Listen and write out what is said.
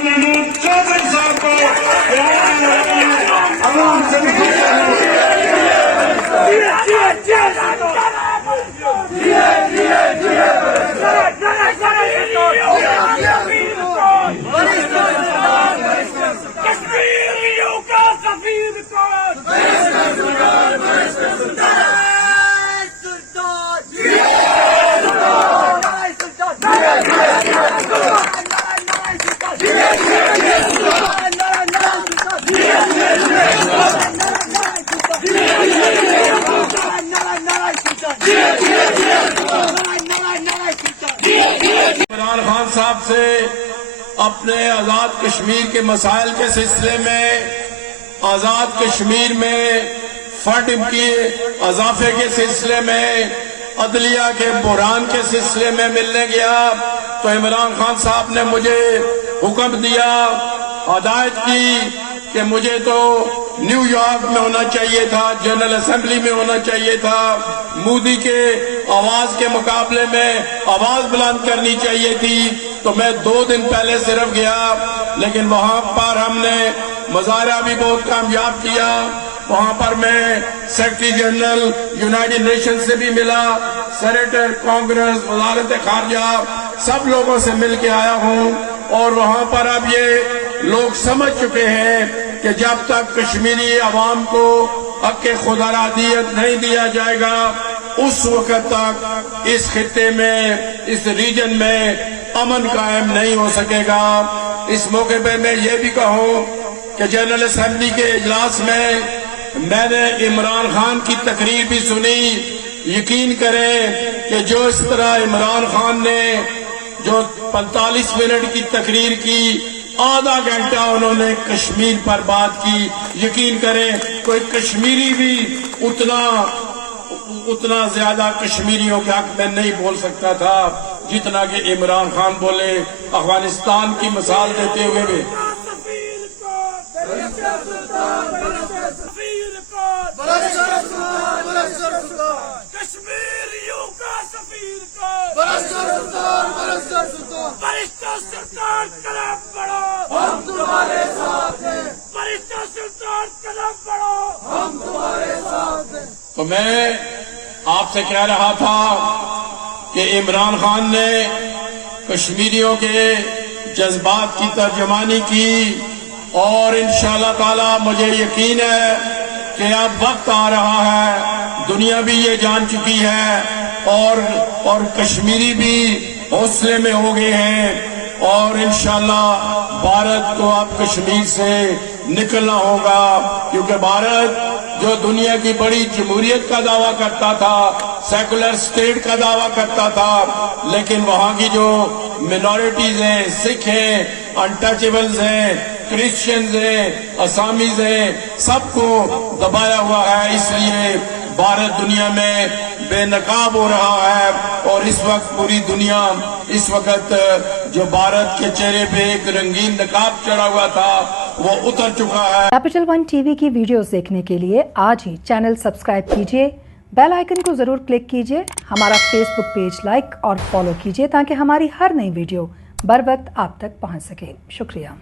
महमूद चौधरी साहब को आवाम से कश्मीरियों का सफीर कौन? इमरान खान साहब से अपने आज़ाद कश्मीर के मसाइल के सिलसिले में, आज़ाद कश्मीर में फंड के इजाफे के सिलसिले में, अदलिया के बुरान के सिलसिले में मिलने गया तो इमरान खान साहब ने मुझे हुक्म दिया, हदायत की कि मुझे तो न्यूयॉर्क में होना चाहिए था, जनरल असेंबली में होना चाहिए था, मोदी के आवाज के मुकाबले में आवाज बुलंद करनी चाहिए थी। तो मैं 2 दिन पहले सिर्फ गया, लेकिन वहां पर हमने मुजाहरा भी बहुत कामयाब किया। वहां पर मैं सेक्रेटरी जनरल यूनाइटेड नेशन से भी मिला, सेनेटर, कांग्रेस, वजारत खारजा, सब लोगों से मिल के आया हूं। और वहां पर अब ये लोग समझ चुके हैं कि जब तक कश्मीरी अवाम को हक खुदारादियत नहीं दिया जाएगा, उस वक्त तक इस खित्ते में, इस रीजन में अमन कायम नहीं हो सकेगा। इस मौके पे मैं ये भी कहूं कि जनरल असेंबली के इजलास में मैंने इमरान खान की तकरीर भी सुनी। यकीन करें कि जो इस तरह इमरान खान ने जो 45 मिनट की तकरीर की, आधा घंटा उन्होंने कश्मीर पर बात की। यकीन करें कोई कश्मीरी भी उतना ज्यादा कश्मीरियों के हक में नहीं बोल सकता था जितना कि इमरान खान बोले, अफगानिस्तान की मिसाल देते हुए भी। कश्मीरियों का सफीर कौन? सुल्तान कदम बढ़ो, हम तुम्हारे साथ हैं। सुल्तान कदम बढ़ो, हम तुम्हारे साथ हैं। तो मैं आपसे कह रहा था कि इमरान खान ने कश्मीरियों के जज्बात की तर्जमानी की और इंशाअल्लाह ताला मुझे यकीन है कि अब वक्त आ रहा है, दुनिया भी ये जान चुकी है और कश्मीरी भी हौसले में हो गए हैं और इंशाअल्लाह भारत को अब कश्मीर से निकलना होगा, क्योंकि भारत जो दुनिया की बड़ी जमहूरियत का दावा करता था, सेकुलर स्टेट का दावा करता था, लेकिन वहां की जो मिनॉरिटीज हैं, सिख हैं, अनटचेबल्स हैं, क्रिश्चियंस हैं, असामीज हैं, सबको दबाया हुआ है। इसलिए भारत दुनिया में बेनकाब हो रहा है और इस वक्त पूरी दुनिया इस वक्त जो भारत के चेहरे पे एक रंगीन नकाब चढ़ा हुआ था वो उतर चुका है। कैपिटल वन टीवी की वीडियोस देखने के लिए आज ही चैनल सब्सक्राइब कीजिए, बेल आइकन को जरूर क्लिक कीजिए, हमारा फेसबुक पेज लाइक और फॉलो कीजिए ताकि हमारी हर नई वीडियो बर वक्त आप तक पहुंच सके। शुक्रिया।